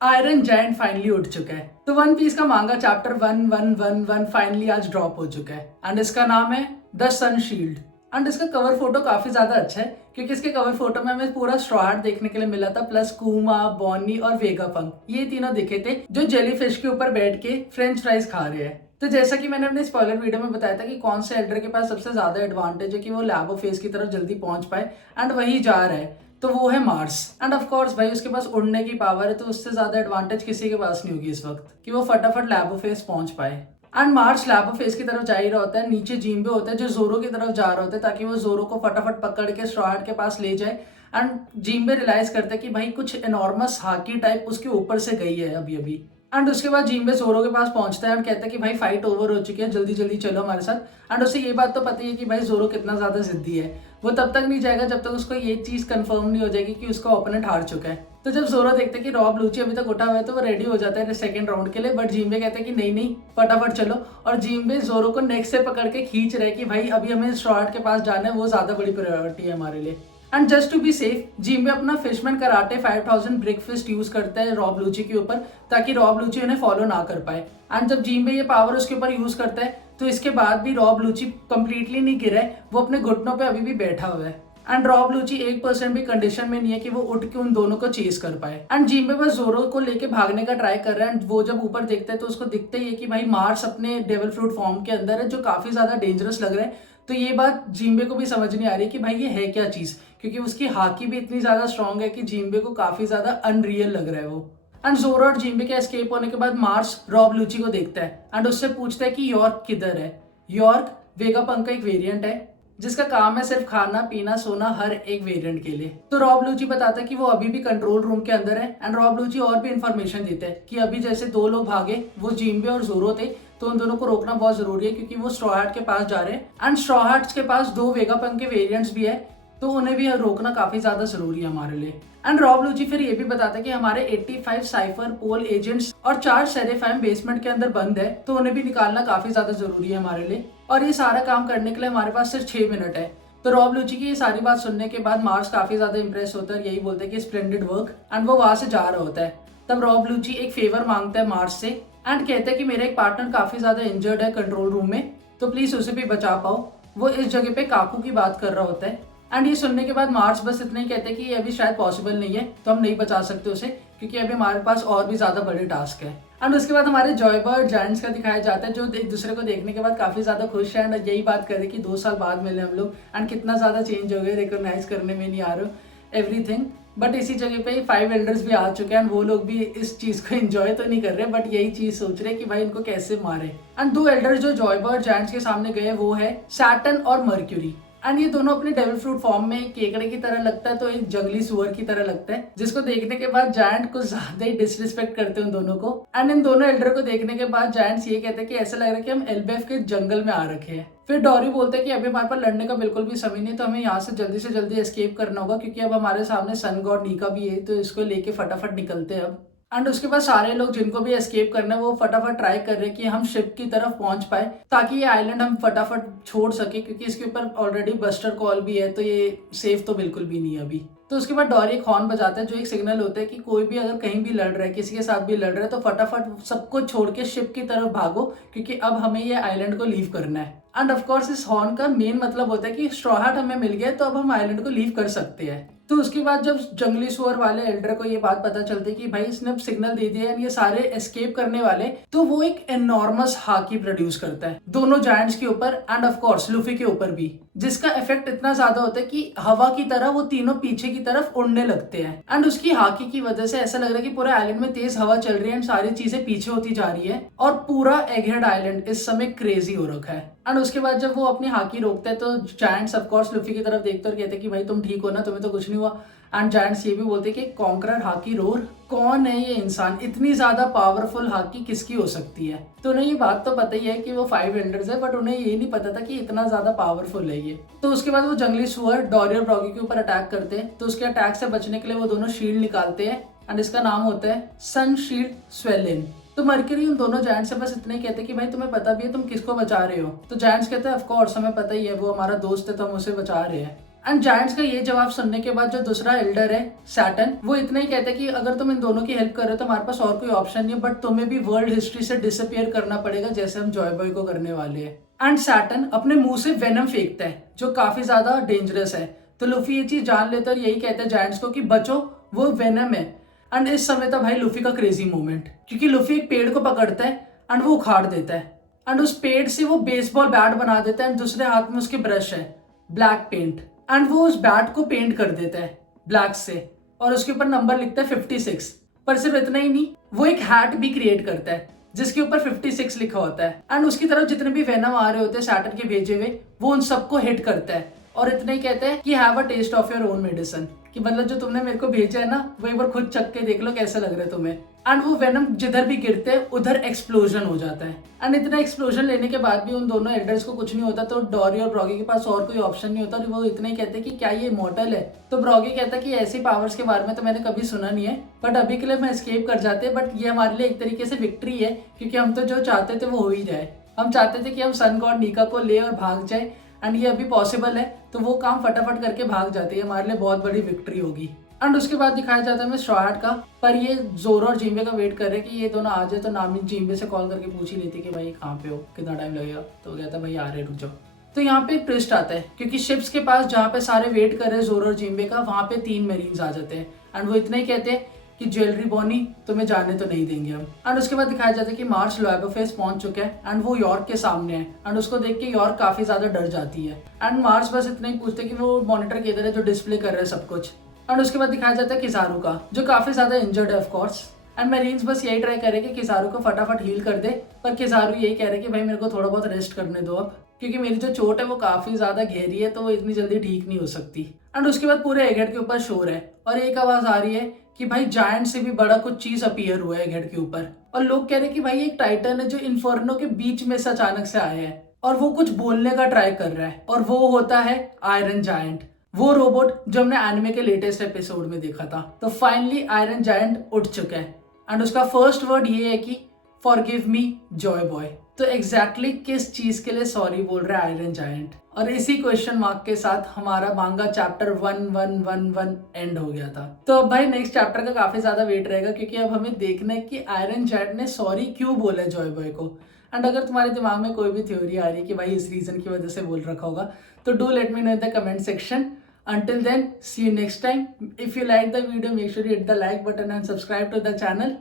Iron giant finally उठ चुका है। तो वन पीस का मांगा चैप्टर 1111 फाइनली आज ड्रॉप हो चुका है एंड इसका नाम है द सन शील्ड। एंड इसका कवर फोटो काफी ज्यादा अच्छा है क्योंकि इसके कवर फोटो में हमें पूरा स्ट्रॉ हार्ट देखने के लिए मिला था, प्लस कूमा, बॉनी और वेगापंक ये तीनों दिखे थे जो जेलीफिश के ऊपर बैठ के फ्रेंच फ्राइज खा रहे हैं। तो जैसा कि मैंने अपने स्पॉइलर वीडियो में बताया था कि कौन से एल्डर के पास सबसे ज्यादा एडवांटेज है कि वो लैबो फेस की तरफ जल्दी पहुंच पाए एंड वही जा रहा है, तो वो है मार्स। एंड ऑफ कोर्स भाई उसके पास उड़ने की पावर है, तो उससे ज्यादा एडवांटेज किसी के पास नहीं होगी इस वक्त कि वो फटाफट लैबो फेस पहुंच पाए। एंड मार्स लैबो फेस की तरफ जा ही रहा होता है, नीचे जिम्बे होता है जो जोरो की तरफ जा रहा होता है ताकि वो जोरो को फटाफट पकड़ के स्ट्रॉ हार्ट के पास ले जाए। एंड जिम्बे रियलाइज करते हैं कि भाई कुछ एनॉर्मस हाकी टाइप उसके ऊपर से गई है अभी अभी। एंड उसके बाद जिम्बे जोरो के पास पहुंचता है और कहता है कि भाई फाइट ओवर हो चुकी है, जल्दी जल्दी चलो हमारे साथ। एंड उसे ये बात तो पता ही है कि भाई जोरो कितना ज्यादा जिद्दी है, वो तब तक नहीं जाएगा जब तक उसको ये चीज कंफर्म नहीं हो जाएगी कि उसका ओपोनेंट हार चुका है। तो जब जोरो देखते हैं कि रॉब लूची अभी तक उठा हुआ है तो वो रेडी हो जाता है सेकंड राउंड के लिए, बट जिम्बे कहते हैं कि नहीं नहीं फटाफट चलो। और जिम्बे जोरो को नेक से पकड़ के खींच रहे कि भाई अभी हमें स्ट्रॉ हार्ट के पास जाना है, वो ज्यादा बड़ी प्रायोरिटी है हमारे लिए। And just to be safe जिम्बे अपना फिशमैन कराटे 5000 ब्रेकफास्ट यूज करता है रॉब लूची के ऊपर ताकि रॉब लूची उन्हें फॉलो ना कर पाए। एंड जब जिम्बे ये पावर उसके ऊपर यूज करता है तो इसके बाद भी रॉब लूची कंप्लीटली नहीं गिरा है, वो अपने घुटनों पे अभी भी बैठा हुआ है। एंड रॉब लूची 1% भी कंडीशन में नहीं है कि वो उठ के उन दोनों को चेस कर पाए। एंड जिम्बे बस जोरो को लेके भागने का ट्राई कर रहा है एंड वो जब ऊपर देखता है तो उसको दिखता ही है कि भाई मार्स अपने डेविल फ्रूट फॉर्म के अंदर है जो काफी ज्यादा डेंजरस लग रहा है। तो ये बात जिम्बे को भी समझ नहीं आ रही कि भाई ये है क्या चीज, क्योंकि उसकी हाकी भी इतनी ज्यादा स्ट्रांग है कि जिम्बे को काफी ज्यादा अनरियल लग रहा है वो। एंड जोरो और जिम्बे के एस्केप होने के बाद मार्स रॉब लूची को देखता है एंड उससे पूछता है कि यॉर्क किधर है। यॉर्क वेगापंक का एक वेरिएंट है जिसका काम है सिर्फ खाना पीना सोना हर एक वेरिएंट के लिए। तो रॉब लूची बताता है कि वो अभी भी कंट्रोल रूम के अंदर है। एंड रॉब लूची और भी इंफॉर्मेशन देता है कि अभी जैसे दो लोग भागे वो जिम्बे और जोरो थे, तो उन दोनों को रोकना बहुत जरूरी है क्योंकि वो स्ट्रॉ हार्ट के पास जा रहे हैं। एंड स्ट्रॉ हार्ट के पास 2 वेगापंक के वेरिएंट्स भी है, तो उन्हें भी रोकना काफी ज्यादा जरूरी है हमारे लिए। एंड रॉब लूची फिर ये भी बताता है कि हमारे 85 साइफर पोल एजेंट्स और 4 सेरेफाइम बेसमेंट के अंदर बंद है, तो उन्हें भी निकालना काफी ज्यादा जरूरी है हमारे लिए। और ये सारा काम करने के लिए हमारे पास सिर्फ 6 मिनट है। तो रॉब लूची की ये सारी बात सुनने के बाद मार्स काफी ज्यादा इंप्रेस होता है और यही बोलता है कि स्प्लेंडेड वर्क। एंड वो वहां से जा रहा होता है। तब रॉब लूची एक फेवर मांगता है मार्स से एंड कहता है कि मेरा एक पार्टनर काफी ज्यादा इंजर्ड है कंट्रोल रूम में, तो प्लीज उसे भी बचा पाओ। वो इस जगह पे काकू की बात कर रहा होता है। एंड ये सुनने के बाद मार्स बस इतना ही कहते हैं कि ये अभी शायद पॉसिबल नहीं है, तो हम नहीं बचा सकते उसे क्योंकि अभी हमारे पास और भी ज्यादा बड़े टास्क है। एंड उसके बाद हमारे जॉयबर्ड जायंट्स का दिखाया जाता है जो एक दूसरे को देखने के बाद काफी ज्यादा खुश है एंड यही बात करे कि 2 साल बाद मिले हम लोग एंड कितना ज्यादा चेंज हो गए, रिकॉग्नाइज करने में नहीं आ रहे एवरीथिंग। बट इसी जगह पे 5 एल्डर्स भी आ चुके हैं एंड वो लोग भी इस चीज को एंजॉय तो नहीं कर रहे बट यही चीज सोच रहे कि भाई इनको कैसे मारे। एंड 2 एल्डर्स जो जॉयबर्ड जायंट्स के सामने गए वो है सैटर्न और मर्क्यूरी। एंड ये दोनों अपने डेविल फ्रूट फॉर्म में केकड़े की तरह लगता है तो एक जंगली सुअर की तरह लगता है, जिसको देखने के बाद जायंट कुछ ज्यादा ही डिसरिस्पेक्ट करते हैं उन दोनों को। एंड इन दोनों एल्डर को देखने के बाद जायंट्स ये कहते हैं कि ऐसा लग रहा है कि हम एल्बेफ के जंगल में आ रखे हैं। फिर डॉरी बोलते हैं कि अभी हमारे पास लड़ने का बिल्कुल भी समय नहीं, तो हमें यहाँ से जल्दी एस्केप करना होगा क्योंकि अब हमारे सामने सन गॉड नीका भी है, तो इसको लेके फटाफट निकलते हैं अब। एंड उसके बाद सारे लोग जिनको भी एस्केप करना है वो फटाफट ट्राई कर रहे हैं कि हम शिप की तरफ पहुंच पाए ताकि ये आइलैंड हम फटाफट छोड़ सके, क्योंकि इसके ऊपर ऑलरेडी बस्टर कॉल भी है, तो ये सेफ तो बिल्कुल भी नहीं है अभी। तो उसके बाद डॉरी एक हॉर्न बजाता है जो एक सिग्नल होता है कि कोई भी अगर कहीं भी लड़ रहा है, किसी के साथ भी लड़ रहा है, तो फटाफट सबको छोड़ के शिप की तरफ भागो क्योंकि अब हमें ये आइलैंड को लीव करना है। एंड ऑफकोर्स इस हॉर्न का मेन मतलब होता है कि स्ट्रॉ हार्ट हमें मिल गया तो अब हम आइलैंड को लीव कर सकते हैं। तो उसके बाद जब जंगली सुअर वाले एल्डर को ये बात पता चलती है कि भाई इसने अब सिग्नल दे दिया है ये सारे एस्केप करने वाले, तो वो एक एनॉर्मस हाकी प्रोड्यूस करता है दोनों जायंट्स के ऊपर एंड ऑफ कोर्स लूफी के ऊपर भी, जिसका इफेक्ट इतना ज्यादा होता है कि हवा की तरह वो तीनों पीछे की तरफ उड़ने लगते हैं। एंड उसकी हाकी की वजह से ऐसा लग रहा है कि पूरे आइलैंड में तेज हवा चल रही है एंड सारी चीजें पीछे होती जा रही है और पूरा एगहेड आइलैंड इस समय क्रेजी हो रखा है। एंड उसके बाद जब वो अपनी हाकी रोकते हैं तो जायंट्स ऑफ कोर्स लूफी की तरफ देखते और कहते हैं कि भाई तुम ठीक हो ना, तुम्हें तो कुछ नहीं हुआ। एंड जायंट्स ये भी बोलते कि कॉन्करर हाकी रोर, कौन है ये इंसान, इतनी ज्यादा पावरफुल हाकी किसकी हो सकती है। तो उन्हें ये बात तो पता ही है कि वो 5 एल्डर्स है, बट उन्हें ये नहीं पता था कि इतना ज्यादा पावरफुल है ये। तो उसके बाद वो जंगली सुअर डॉरी और ब्रॉगी के ऊपर अटैक करते हैं, तो उसके अटैक से बचने के लिए वो दोनों शील्ड निकालते हैं एंड इसका नाम होता है सन शील्ड स्वेलिन। तो मर्क्यूरी उन दोनों जायंट्स से बस इतना ही कहते हैं कि भाई तुम्हें पता भी है तुम किसको बचा रहे हो। तो जायंट्स कहते हैं ऑफ कोर्स हमें पता ही है, वो हमारा दोस्त है तो हम उसे बचा रहे हैं। एंड जायंट्स का ये जवाब सुनने के बाद जो दूसरा एल्डर है सैटर्न, वो इतना ही कहता है कि अगर तुम इन दोनों की हेल्प कर रहे हो तो हमारे पास और कोई ऑप्शन नहीं है, बट तुम्हें भी वर्ल्ड हिस्ट्री से डिसअपियर करना पड़ेगा जैसे हम जॉय बॉय को करने वाले हैं। एंड सैटर्न अपने मुंह से वेनम फेंकता है जो काफी ज्यादा डेंजरस है। तो लूफी ये चीज जान लेता है और यही कहता है जायंट्स को कि बचो, वो वेनम है। एंड इस समय था भाई लूफी का क्रेजी मोमेंट, क्योंकि लूफी एक पेड़ को पकड़ता है एंड वो उखाड़ देता है एंड उस पेड़ से वो बेसबॉल बैट बना देता है एंड दूसरे हाथ में उसके ब्रश है ब्लैक पेंट, एंड वो उस बैट को पेंट कर देता है ब्लैक से और उसके ऊपर नंबर लिखता है 56। पर सिर्फ इतना ही नहीं, वो एक हैट भी क्रिएट करता है जिसके ऊपर 56 लिखा होता है एंड उसकी तरफ जितने भी वेनम आ रहे होते हैं सैटर्न के भेजे हुए, वो उन सबको हिट करता है और इतना ही कहता है कि have a taste of your own medicine, कि मतलब जो तुमने मेरे को भेजा है ना, वो एक बार खुद चख के देख लो कैसे लग रहा है तुम्हें। एंड वो वेनम जिधर भी गिरते हैं उधर एक्सप्लोजन हो जाता है एंड इतना एक्सप्लोजन लेने के बाद भी उन दोनों एल्डर्स को कुछ नहीं होता। तो डोरी और ब्रॉगी के पास और कोई ऑप्शन नहीं होता और वो इतना ही कहते हैं कि क्या ये इमॉर्टल है। तो ब्रॉगी कहता है कि ऐसी पावर्स के बारे में तो मैंने कभी सुना नहीं है, बट अभी के लिए मैं एस्केप कर जाते हैं, बट ये हमारे लिए एक तरीके से विक्ट्री है क्योंकि हम तो जो चाहते थे वो हो ही जाए। हम चाहते थे कि हम सन गॉड नीका को ले और भाग जाए एंड ये अभी पॉसिबल है, तो वो काम फटाफट करके भाग जाते हैं, हमारे लिए बहुत बड़ी विक्ट्री होगी। एंड उसके बाद दिखाया जाता है हमें स्ट्रॉ हैट का, पर ये जोरो और जिम्बे का वेट कर रहे हैं कि ये दोनों आ जाए। तो नामी जिम्बे से कॉल करके पूछ ही लेती कि भाई कहाँ पे हो, कितना टाइम लगेगा। तो वो कहता है भाई आ रहे, रुक जाओ। तो यहाँ पे एक ट्विस्ट आता है क्योंकि शिप्स के पास जहाँ पे सारे वेट कर रहे हैं जोरो और जिम्बे का, वहाँ पे 3 मेरीन्स आ जाते हैं एंड वो इतना ही कहते हैं कि ज्वेलरी बॉनी तुम्हें जाने तो नहीं देंगे हम। एंड उसके बाद दिखाया जाता है कि मार्च लोएबोफेस पहुंच चुका है एंड वो यॉर्क के सामने है एंड उसको देख के यॉर्क काफी ज्यादा डर जाती है एंड मार्च बस इतना ही पूछते कि वो मॉनिटर किधर है जो डिस्प्ले कर रहा है सब कुछ। एंड उसके बाद दिखाया जाता है किजारू का, जो काफी ज्यादा इंजर्ड है ऑफ कोर्स, एंड मेरीन्स बस यही ट्राई करे कि किजारू को फटाफट हील कर दे, पर किजारू यही कह रहे कि भाई मेरे को थोड़ा बहुत रेस्ट करने दो अब, क्योंकि मेरी जो चोट है वो काफी ज्यादा गहरी है तो वो इतनी जल्दी ठीक नहीं हो सकती। एंड उसके बाद पूरे एगहेड के ऊपर शोर है और एक आवाज आ रही है कि भाई जायंट से भी बड़ा कुछ चीज अपीयर हुआ है एगहेड के ऊपर, और लोग कह रहे कि भाई एक टाइटन है जो इन्फर्नो के बीच में से अचानक से आया है और वो कुछ बोलने का ट्राई कर रहा है, और वो होता है आयरन जायंट, वो रोबोट जो हमने एनिमे के लेटेस्ट एपिसोड में देखा था। तो फाइनली आयरन जायंट उठ चुका है एंड उसका फर्स्ट वर्ड ये है कि फॉरगिव मी जॉय बॉय। तो एग्जैक्टली किस चीज के लिए सॉरी बोल रहा है आयरन जायंट? और इसी क्वेश्चन मार्क के साथ हमारा मांगा चैप्टर 1111 एंड हो गया था। तो अब भाई नेक्स्ट चैप्टर का काफी ज्यादा वेट रहेगा क्योंकि अब हमें देखना है कि आयरन जायंट ने सॉरी क्यों बोला है जॉय बॉय को। एंड अगर तुम्हारे दिमाग में कोई भी थ्योरी आ रही है कि भाई इस रीजन की वजह से बोल रखा होगा, तो do let me know in the comment section. Until then, see you next time. If you like the video, make sure you hit the like button and subscribe to the channel.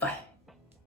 Bye.